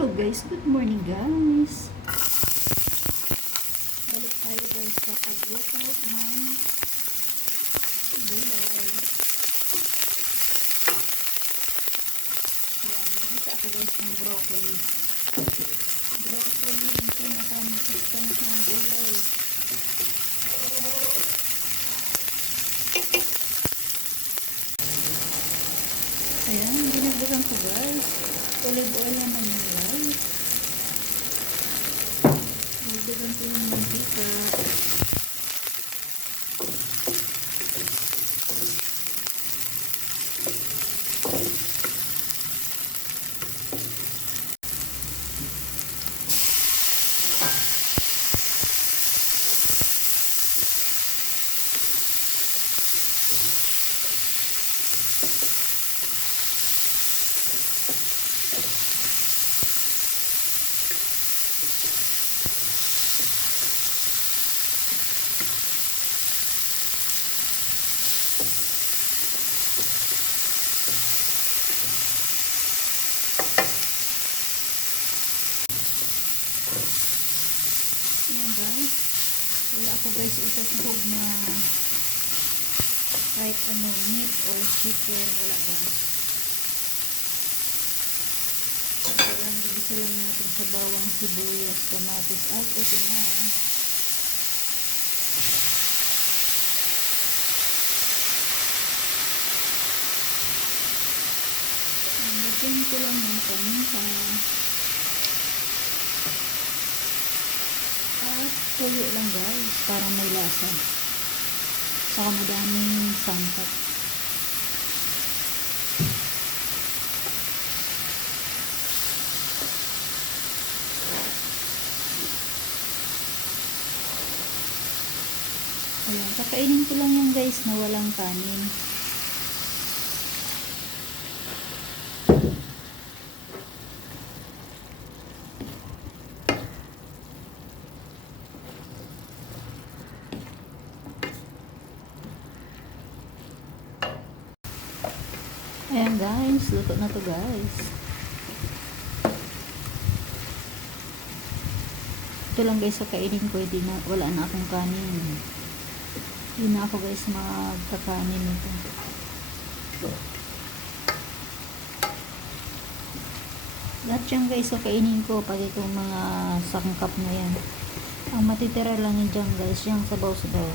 Hello guys, good morning guys. Balik tayo guys sa pagluto ng gulay. Yan, nagluto ako guys ng broccoli. Broccoli yung pinaka-masustansyang gulay. Ayan, ginagagan ko guys. Olive oil naman yung guys. Ginagagan ko yung mantika. Ayan guys, wala ako guys isasahog na kahit ano, meat or chicken, wala guys. Parang gigisa lang natin sa bawang, sibuyas, kamatis at ito na. Lagyan ko lang ng paminta at tuyo lang guys para may lasa, saka madaming sangkap. Ayan, kakainin ko lang yan guys na walang kanin. Ayan guys, luto na to guys. Ito lang guys sa kainin ko, wala na akong kanin. Hindi na ako guys magkakanin nito. Lahat yan guys sa kainin ko, pati itong mga sangkap na yan. Ang matitira lang yan dyan guys, yung sabaw-sabaw.